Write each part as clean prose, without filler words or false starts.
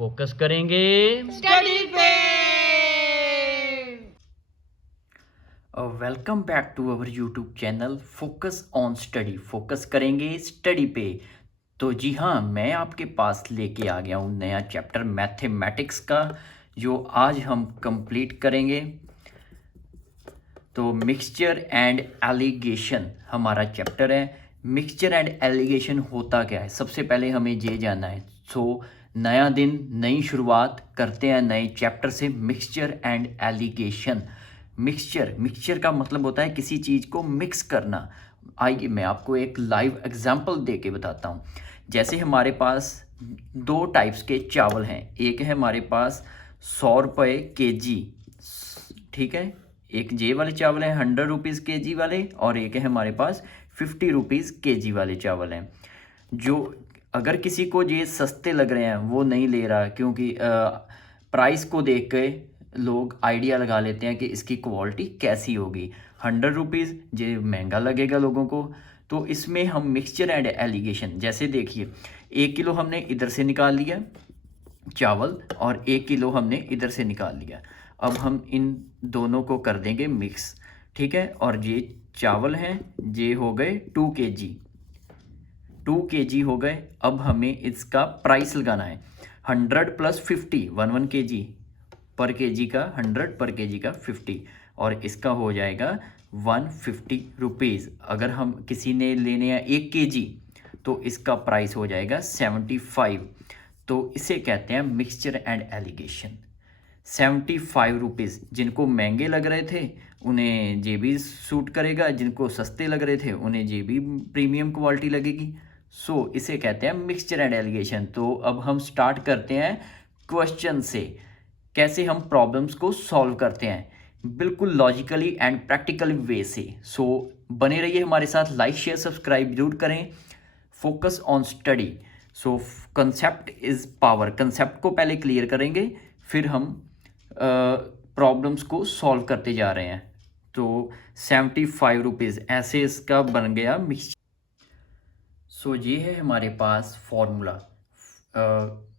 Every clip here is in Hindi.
फोकस करेंगे स्टडी पे। Welcome back to our YouTube channel focus on study. Focus करेंगे स्टडी पे। तो जी हाँ, मैं आपके पास लेके आ गया हूँ नया चैप्टर मैथमेटिक्स का, जो आज हम कंप्लीट करेंगे। तो मिक्सचर एंड एलिगेशन हमारा चैप्टर है। मिक्सचर एंड एलिगेशन होता क्या है, सबसे पहले हमें ये जानना है। नया दिन, नई शुरुआत करते हैं नए चैप्टर से, मिक्सचर एंड एलिगेशन। मिक्सचर का मतलब होता है किसी चीज़ को मिक्स करना। आइए मैं आपको एक लाइव एग्जांपल दे के बताता हूँ। जैसे हमारे पास दो टाइप्स के चावल हैं। एक है हमारे पास 100 रुपये kg, ठीक है। एक जे वाले चावल हैं 100 रुपीज़ kg वाले, और एक है हमारे पास 50 रुपीज़ kg वाले चावल हैं। जो अगर किसी को ये सस्ते लग रहे हैं वो नहीं ले रहा, क्योंकि प्राइस को देख के लोग आइडिया लगा लेते हैं कि इसकी क्वालिटी कैसी होगी। 100 रुपीज़ ये महंगा लगेगा लोगों को। तो इसमें हम मिक्सचर एंड एलिगेशन, जैसे देखिए 1 किलो हमने इधर से निकाल लिया चावल और 1 किलो हमने इधर से निकाल लिया। अब हम इन दोनों को कर देंगे मिक्स, ठीक है। और ये चावल हैं, ये हो गए 2 kg हो गए। अब हमें इसका प्राइस लगाना है। 100 + 50, 1 kg पर kg का 100 पर kg का 50, और इसका हो जाएगा 150 रुपीज़। अगर हम किसी ने लेने हैं 1 kg तो इसका प्राइस हो जाएगा 75। तो इसे कहते हैं मिक्सचर एंड एलिगेशन। 75 रुपीज़। जिनको महंगे लग रहे थे उन्हें ये भी सूट करेगा, जिनको सस्ते लग रहे थे उन्हें ये भी प्रीमियम क्वालिटी लगेगी। इसे कहते हैं मिक्सचर एंड एलिगेशन। तो अब हम स्टार्ट करते हैं क्वेश्चन से। कैसे हम प्रॉब्लम्स को सॉल्व करते हैं, बिल्कुल लॉजिकली एंड प्रैक्टिकल वे से। बने रहिए हमारे साथ, लाइक शेयर सब्सक्राइब जरूर करें। Focus on study. Concept is power. Concept को पहले क्लियर करेंगे, फिर हम प्रॉब्लम्स को सॉल्व करते जा रहे हैं। तो 75 रुपीज़ ऐसे इसका बन गया मिक्सचर। ये है हमारे पास फॉर्मूला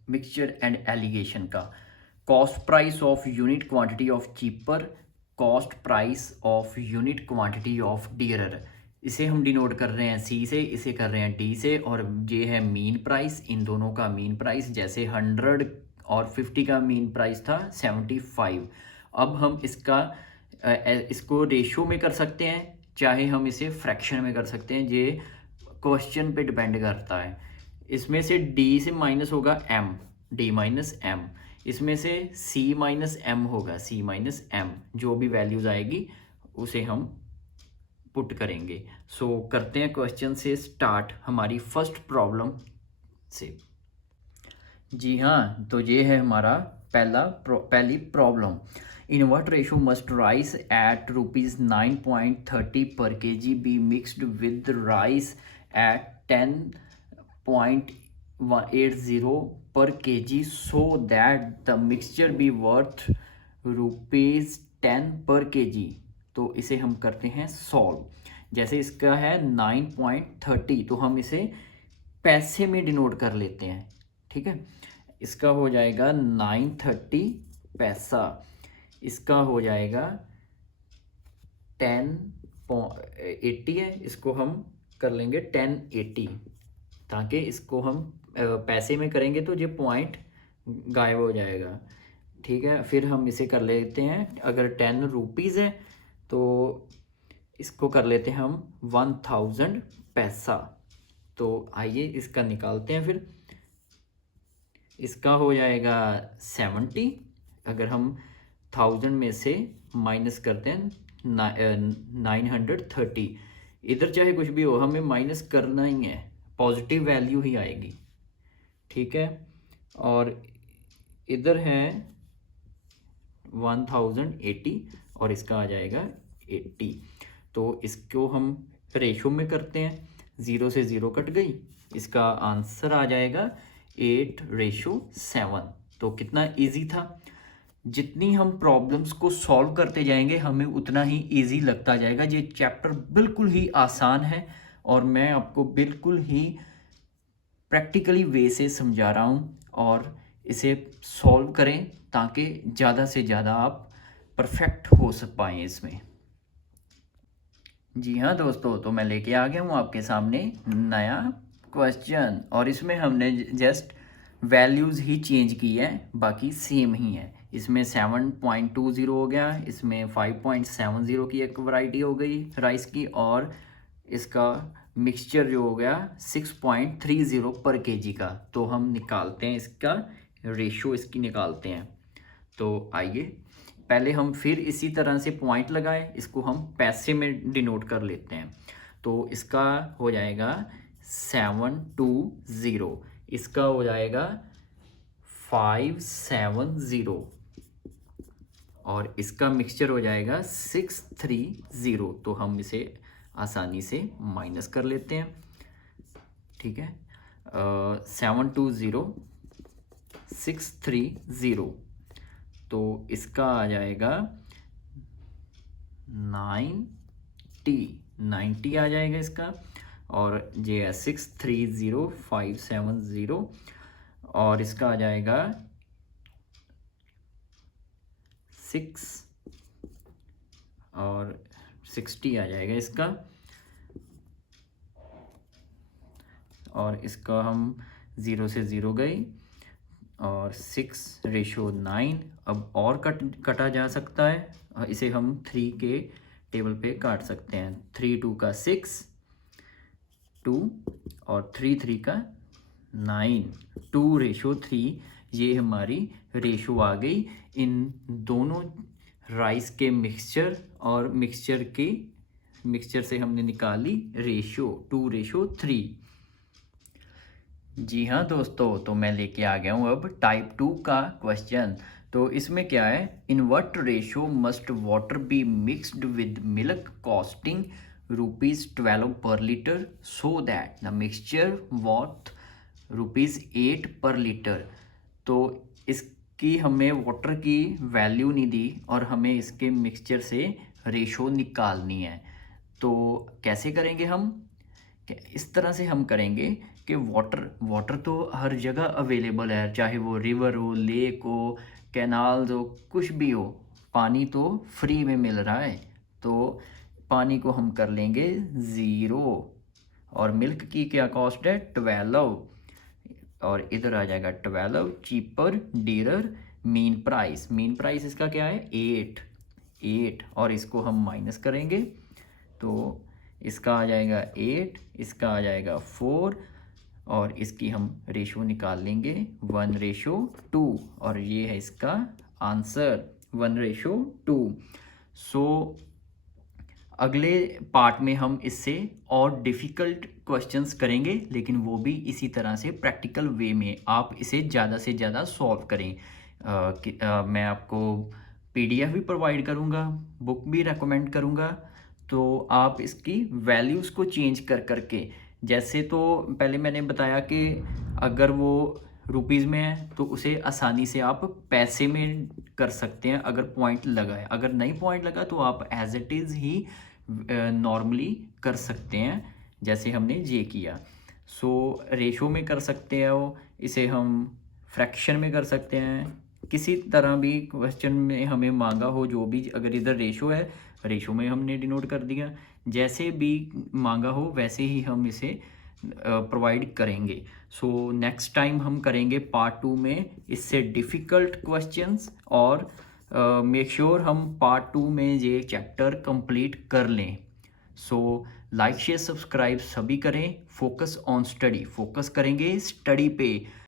मिक्सचर एंड एलिगेशन का। Cost price of unit quantity of cheaper, cost price of unit quantity of dearer. इसे हम डिनोट कर रहे हैं सी से, इसे कर रहे हैं डी से, और ये है मीन प्राइस, इन दोनों का मीन प्राइस। जैसे 100 और 50 का मीन प्राइस था 75। अब हम इसको रेशो में कर सकते हैं, चाहे हम इसे फ्रैक्शन में कर सकते हैं, ये क्वेश्चन पे डिपेंड करता है। इसमें से डी से माइनस होगा एम, डी माइनस एम। इसमें से सी माइनस एम होगा, सी माइनस एम। जो भी वैल्यूज़ आएगी उसे हम पुट करेंगे। करते हैं क्वेश्चन से स्टार्ट, हमारी फर्स्ट प्रॉब्लम से। जी हाँ, तो ये है हमारा पहली problem. In what ratio must rice at ₹9.30 per kg be mixed with rice at 10.80 per kg so that the mixture be worth ₹10 per kg। तो इसे हम करते हैं सॉल्व। जैसे इसका है 9.30, तो हम इसे पैसे में डिनोट कर लेते हैं, ठीक है। इसका हो जाएगा 930 पैसा। इसका हो जाएगा 10.80 है, इसको हम कर लेंगे 1080, ताकि इसको हम पैसे में करेंगे तो ये पॉइंट गायब हो जाएगा, ठीक है। फिर हम इसे कर लेते हैं, अगर 10 रुपीज़ है तो इसको कर लेते हैं हम 1000 पैसा। तो आइए इसका निकालते हैं। फिर इसका हो जाएगा 70। अगर हम 1000 में से माइनस करते हैं 930, इधर चाहे कुछ भी हो हमें माइनस करना ही है, पॉजिटिव वैल्यू ही आएगी, ठीक है। और इधर है 1080 और इसका आ जाएगा 80। तो इसको हम रेशो में करते हैं, 0 से 0 कट गई, इसका आंसर आ जाएगा 8:7। तो कितना इजी था। जितनी हम प्रॉब्लम्स को सॉल्व करते जाएंगे हमें उतना ही इजी लगता जाएगा। ये चैप्टर बिल्कुल ही आसान है और मैं आपको बिल्कुल ही प्रैक्टिकली वे से समझा रहा हूँ, और इसे सॉल्व करें ताकि ज़्यादा से ज़्यादा आप परफेक्ट हो पाएँ इसमें। जी हाँ दोस्तों, तो मैं लेके आ गया हूँ आपके सामने नया क्वेश्चन, और इसमें हमने जस्ट वैल्यूज़ ही चेंज की है, बाकी सेम ही है। इसमें 7.20 हो गया, इसमें 5.70 की एक वैरायटी हो गई राइस की, और इसका मिक्सचर जो हो गया 6.30 पर केजी का। तो हम निकालते हैं इसका रेशो, इसकी निकालते हैं। तो आइए पहले हम फिर इसी तरह से पॉइंट लगाएं, इसको हम पैसे में डिनोट कर लेते हैं। तो इसका हो जाएगा 720, इसका हो जाएगा 570, और इसका मिक्सचर हो जाएगा 630। तो हम इसे आसानी से माइनस कर लेते हैं, ठीक है। 720 630, तो इसका आ जाएगा 90 आ जाएगा इसका, और ये है 630 570, और इसका आ जाएगा 6 और 60 आ जाएगा इसका, और इसका हम 0 से 0 गई, और 6:9। अब और कटा जा सकता है, इसे हम 3 के टेबल पे काट सकते हैं। 3 2 का 6 2, और 3 3 का 9, 2:3। ये हमारी रेशो आ गई इन दोनों राइस के मिक्सचर, और मिक्सचर से हमने निकाली रेशो 2:3। जी हाँ दोस्तों, तो मैं लेके आ गया हूँ अब टाइप 2 का क्वेश्चन। तो इसमें क्या है, इन what ratio must water B mixed with milk costing ₹12 पर litre so that the mixture worth ₹8 पर लीटर। तो इसकी हमें वाटर की वैल्यू नहीं दी, और हमें इसके मिक्सचर से रेशो निकालनी है। तो कैसे करेंगे हम, इस तरह से हम करेंगे कि वाटर तो हर जगह अवेलेबल है, चाहे वो रिवर हो, लेक हो, कैनाल्स हो, कुछ भी हो, पानी तो फ्री में मिल रहा है। तो पानी को हम कर लेंगे 0, और मिल्क की क्या कॉस्ट है 12, और इधर आ जाएगा 12 चीपर डीरर मीन प्राइस इसका क्या है 8, और इसको हम माइनस करेंगे। तो इसका आ जाएगा 8, इसका आ जाएगा 4, और इसकी हम रेशो निकाल लेंगे 1:2, और ये है इसका आंसर 1:2। सो अगले पार्ट में हम इससे और डिफ़िकल्ट क्वेश्चंस करेंगे, लेकिन वो भी इसी तरह से प्रैक्टिकल वे में आप इसे ज़्यादा से ज़्यादा सॉल्व करें। मैं आपको पीडीएफ भी प्रोवाइड करूँगा, बुक भी रेकमेंड करूँगा। तो आप इसकी वैल्यूज़ को चेंज कर करके, जैसे तो पहले मैंने बताया कि अगर वो रुपीज़ में है तो उसे आसानी से आप पैसे में कर सकते हैं अगर पॉइंट लगा है। अगर नहीं पॉइंट लगा तो आप एज इट इज़ ही नॉर्मली कर सकते हैं, जैसे हमने ये किया। सो रेशो में कर सकते हैं, वो इसे हम फ्रैक्शन में कर सकते हैं, किसी तरह भी क्वेश्चन में हमें मांगा हो जो भी, अगर इधर रेशो है रेशो में हमने डिनोट कर दिया, जैसे भी मांगा हो वैसे ही हम इसे प्रोवाइड करेंगे। सो नेक्स्ट टाइम हम करेंगे पार्ट 2 में इससे डिफ़िकल्ट क्वेश्चंस, और मेक श्योर हम पार्ट 2 में ये चैप्टर कंप्लीट कर लें। सो लाइक शेयर सब्सक्राइब सभी करें। फोकस ऑन स्टडी, फोकस करेंगे स्टडी पे।